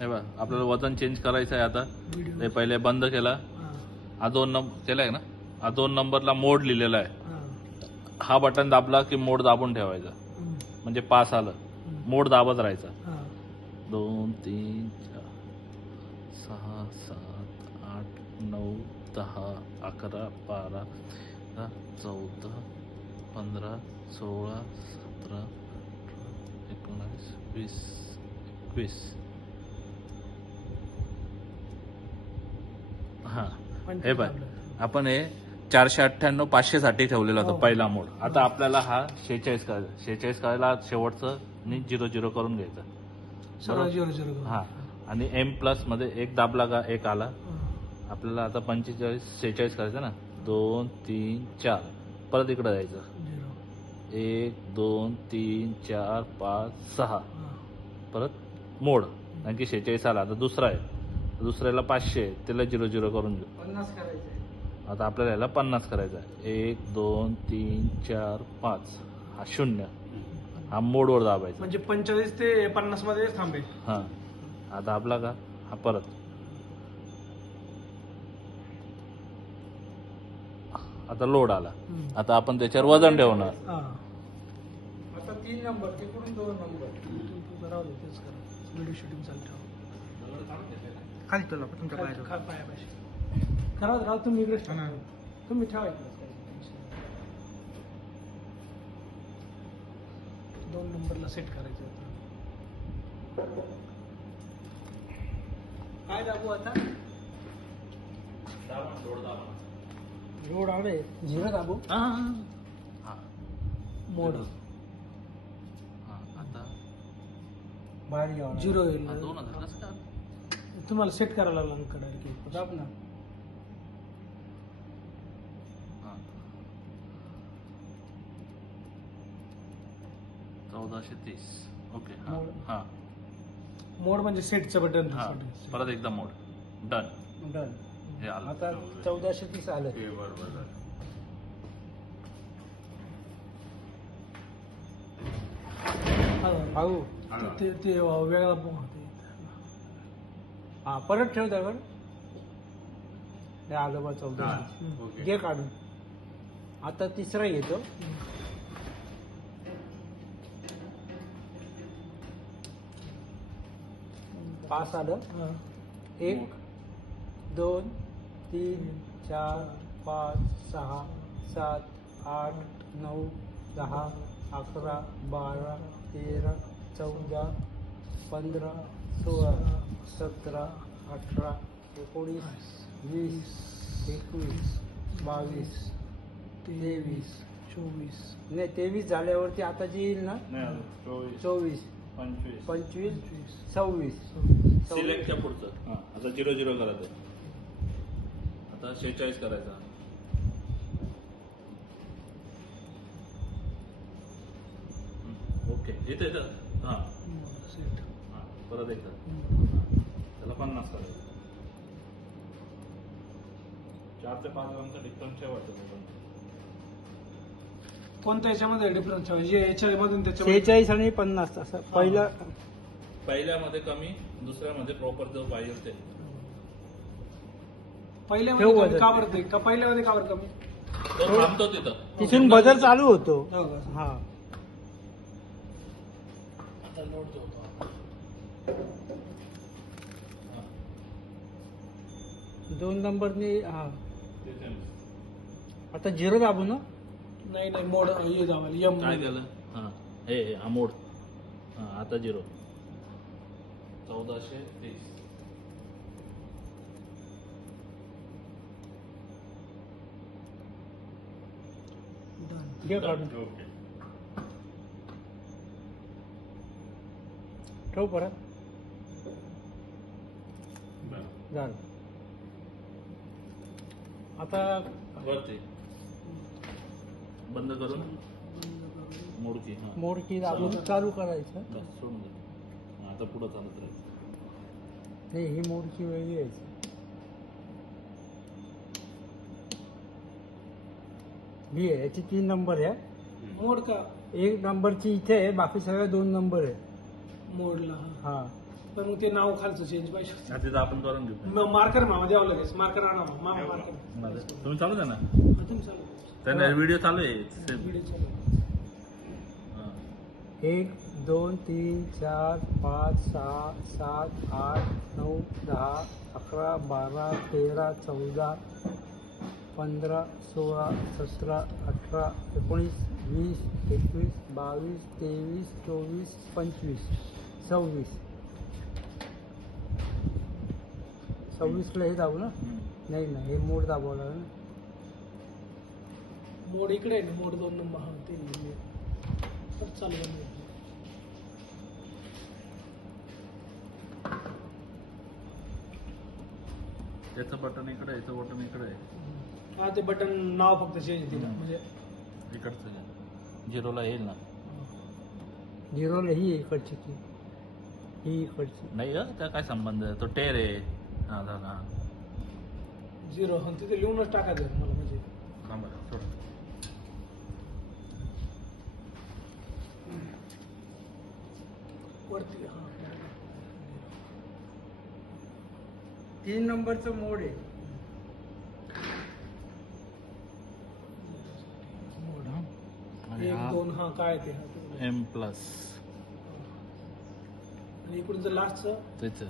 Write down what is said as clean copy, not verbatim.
हे बघ आपल्याला वजन चेंज करायचं आहे आता. ते पहिले बंद केला, हा 2 नंबर केलाय ना, हा 2 नंबरला मोड लिहिलेला आहे. हा बटन दाबला की मोड दाबून ठेवायचा, म्हणजे पास आलं, मोड दाबत राहायचा. 2 3 4 6 7 8 9 10 11 12 14 15 16 17 19 20 21. हा हे बघ आपण हे 498 500 साठी ठेवलेला होता पहिला मोड. आता आपल्याला हा 46 करायचा. 46 करायला शेवटचं आणि 00 करून घ्यायचं. हा आणि एम प्लस मध्ये एक दाबला का एक आला. आपल्याला आता 45 46 करायचं ना. 2 3 4 परत इकडे जायचं. 1 2 3 4 5 6 परत मोड, आणखी 46 आला. आता दुसरा आहे, दुसऱ्याला 500 त्याला 00 करून घेऊ. 50 करायचं. आता आपल्याला याला 50 करायचा आहे. 1 2 3 4 5 हा 0, हा मोडवर दाबायचा, म्हणजे 45 ते 50 मध्ये थांबेल. हा आता आपला का हा परत आता लोड आला. आता आपण त्याच्यावर वजन ठेवणार. आता 3 नंबर तिकडून 2 नंबर व्हिडिओ शूटिंग चालू ठेवा. खाली तुला तुमच्या पायापाशी करा राव. तुम्ही इकडे तुम्ही ठेवा. 2 नंबरला सेट करायचं होतं. काय दाबू आता? लोड आले 0 दाबू. मोड आता बाहेर घ्या. 0 येईल. 2000 कसं काय? तुम्हाला सेट करायला लागला अंक डायरेक्ट. दाब ना. हा 1430. ओके. हा मोड म्हणजे सेटचं बटन. हा परत एकदा मोड. डन. डन. हे आलं. आता 1430 आलं. भाऊ ते वेगळा. हा परत ठेव त्यावर. हे आलं बा 14. घे काढून. आता तिसरा घेतो. पास आलं. 1 2 3 4 5 6 7 8 9 10 11 12 13 14 15 16 17 18 19 20 21 22 23 24. नाही 23 झाल्यावरती आता जे येईल ना 24 25 26. सिलेक्टच्या पुढचं. आता 00 करायचं. आता 46 करायचा. ओके इथे हा परत एकदा त्याला 50 करायचं. 4 ते 5 ग्रामचा डिफरन्स ठेवायचा. कोणत्या याच्यामध्ये डिफरन्स ठेवायचे? याच्यामधून त्याच्या 46 आणि 50 असं. पहिल्यामध्ये कमी, दुसऱ्यामध्ये प्रॉपर जो पाहिजे ते. पहिल्यामध्ये का बरं ते? पहिल्यामध्ये का बरं कमी? तो थांबतो तिथं. तिथून बदल चालू होतो. हा आता लोड जो होतो 2 नंबरनी. हा आता 0 दाबू ना. नाही मोड हे दाबायला. काय केलं? हा हे हा मोड. हा आता 0. 1430. घे काढून. ठेव परत. झालं. आता वरती बंद करून मोडकी. मोडकी दाबून चालू करायचं. सोडून दे. आता पुढे चालत राहायचं. नाही ही मोडकी वेगळी यायची. ही आहे याची 3 नंबर आहे. मोड का 1 नंबरची इथे आहे, बाकी सगळ्या 2 नंबर आहे मोडला. हा पण मग ते नाव खालचं चेंज पाहिजे. तिथं आपण करून घेऊ. मार्कर मामा द्यावं लगेच. मार्कर आणा मामा मार्कर. तुम्ही चालू द्या ना. तुम्ही चालू. त्यांना व्हिडिओ चालू आहे. व्हिडिओ चालू. हा. 1 2 3 4 5 6 7 8 9 10 11 12 13 14 15 16 17 18 19 20 21 22 23 24 25 26 26ला हे दाबू ना. नाही ना, हे मोड दाबावं लागेल ना. मोड इकडे आहे ना. मोड 2 नंबर. हा ते चालू आहे. त्याचं बटन इकडे आहे, याचं बटन इकडे आहे. हा ते बटन नाव फक्त चेंज दिलं म्हणजे इकडचं घ्या. झिरोला येईल ना. झिरोला ही इकडची की ही इकडची नाही का काय संबंध आहे? तो टेर आहे. हा झाला. झिरो हा तिथे लिहूनच टाकायचं मला म्हणजे. थांबा थोडं. वरती हा 3 नंबरचं मोड आहे. मोड हा आणि 1 हा 2 हा काय ते हा. M+ आणि इकडून जर लास्टचं त्याचं